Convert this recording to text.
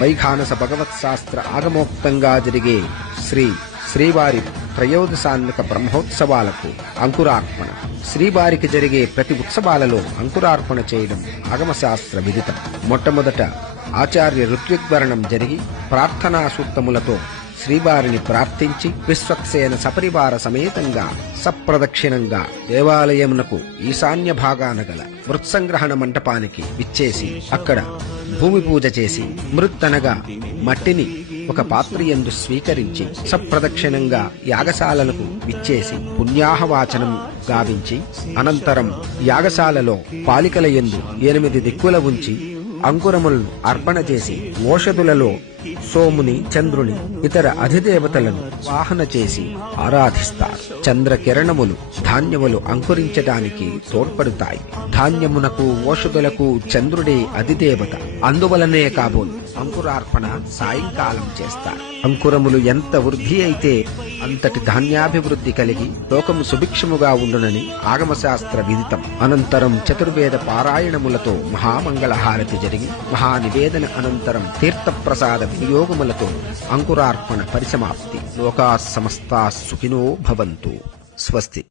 వైఖానస భగవత్ శాస్త్ర ఆగమోక్తంగా జరిగే శ్రీ శ్రీవారి త్రయోదశాన్నిక బ్రహ్మోత్సవాలకు అంకురార్పణ. శ్రీవారికి జరిగే ప్రతి ఉత్సవాలలో అంకురార్పణ చేయడం ఆగమశాస్త్ర విదితం. మొట్టమొదట ఆచార్య ఋత్విగ్వరణం జరిగి ప్రార్థనా సూక్తములతో శ్రీవారిని ప్రార్థించి విశ్వక్సేన సపరివార సమేతంగా సప్రదక్షిణంగా దేవాలయమునకు ఈశాన్య భాగాన గల వృత్సంగ్రహణ మంటపానికి విచ్చేసి అక్కడ భూమి పూజ చేసి మృత్తనగా మట్టిని ఒక పాత్రయందు స్వీకరించి సప్రదక్షిణంగా యాగశాలలకు విచ్చేసి పుణ్యాహవాచనం గావించి అనంతరం యాగశాలలో పాలికల యందు ఎనిమిది దిక్కుల ఉంచి అంకురములను అర్పణ చేసి ఓషధులలో సోముని చంద్రుని ఇతర అధిదేవతలను వాహన చేసి ఆరాధిస్తారు. చంద్ర కిరణములు ధాన్యములు అంకురించడానికి తోడ్పడతాయి. ధాన్యమునకు ఓషధులకు చంద్రుడే అధిదేవత. అందువలనే కాబోలు అంకురార్పణ సాయంకాలం చేస్తారు. అంకురములు ఎంత వృద్ధి అయితే అంతటి ధాన్యాభివృద్ధి కలిగి లోకము సుభిక్షముగా ఉండునని ఆగమశాస్త్ర విదితం. అనంతరం చతుర్వేద పారాయణములతో మహామంగళహారతి జరిగి మహానివేదన అనంతరం తీర్థప్రసాద వినియోగములతో అంకురార్పణ పరిసమాప్తి. లోకా సమస్తా సుఖినో భవంతు. స్వస్తి.